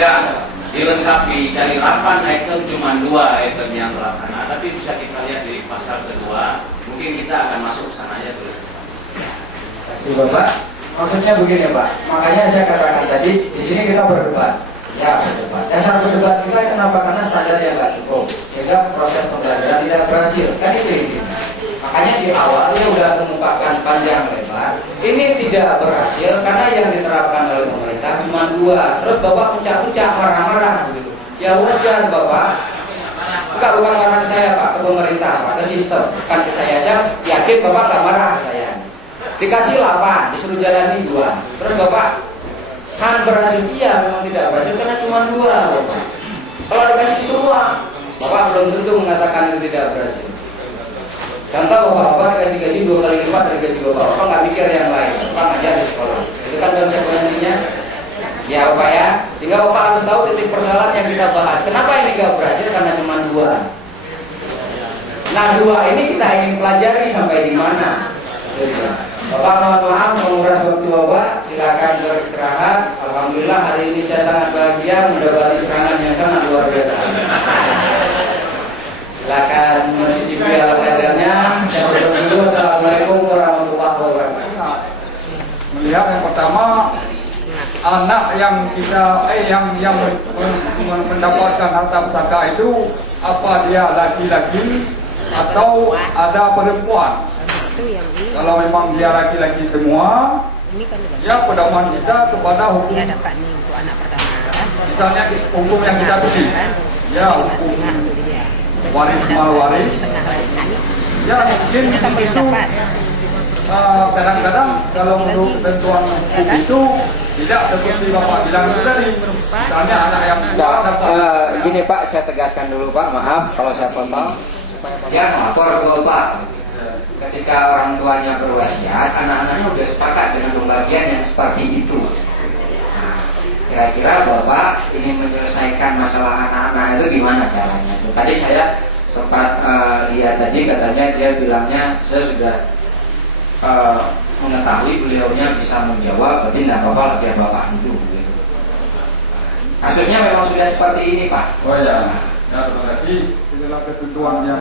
tidak dilengkapi dari 8 item cuma 2 item yang terlaksana, tapi bisa kita lihat di pasal kedua. Mungkin kita akan masuk sana aja dulu. Bapak, maksudnya begini Pak, makanya saya katakan tadi di sini kita berdebat. Ya, berdebat. Dasar berdebat kita kenapa? Karena standar yang nggak cukup, sehingga proses pembelajaran tidak berhasil. Kan itu intinya. Makanya di awal dia sudah kemukakan panjang lebar. Ini tidak berhasil karena yang diterapkan oleh pemerintah cuma 2. Terus Bapak puncak-puncak marah-marah begitu. Ya wajar Bapak. Bukan marah ke saya Pak, ke pemerintah, Pak, ke sistem, bukan ke saya. Saya yakin Bapak nggak marah ke saya. Dikasih 8, disuruh jalani 2. Terus Bapak kan berhasil? Iya, memang tidak berhasil karena cuma 2 Bapak. Kalau dikasih semua, Bapak belum tentu mengatakan itu tidak berhasil. Contoh Bapak dikasih gaji 2 kali lipat dari gaji Bapak nggak mikir yang lain, Bapak ngajar di sekolah. Itu kan konsekuensinya. Ya Bapak ya, sehingga Bapak harus tahu titik persoalan yang kita bahas. Kenapa ini nggak berhasil? Karena cuma 2. Nah 2 ini kita ingin pelajari sampai di mana. Bapak mohon maaf menguras waktu Bapak, silakan beristirahat. Alhamdulillah hari ini saya sangat bahagia mendapati serangan yang sangat luar biasa. Silakan mencicipi al-qadarnya. Saya tutup dulu. Assalamualaikum warahmatullahi wabarakatuh. Melihat yang pertama, anak yang kita yang mendapatkan harta pusaka itu apa dia laki-laki atau ada perempuan? Kalau memang dia laki-laki semua, ya pedoman kita kepada hukum. Misalnya hukum yang kita pilih, ya hukum waris mal waris. Ya mungkin itu kadang-kadang kalau menurut ketentuan hukum itu tidak seperti Bapak bilang itu tadi. Misalnya anak yang tua dapat. Gini Pak, saya tegaskan dulu Pak, maaf kalau saya potong. Ya lapor ke Bapak. Ketika orang tuanya berwasiat, anak-anaknya sudah sepakat dengan pembagian yang seperti itu. Nah, kira-kira Bapak ingin menyelesaikan masalah anak-anak itu gimana caranya? Tadi saya sempat lihat tadi katanya dia bilangnya saya sudah mengetahui beliaunya bisa menjawab, berarti tidak apa-apa biar Bapak itu. Kasusnya memang sudah seperti ini Pak. Oh ya, terima kasih. Inilah ketentuan yang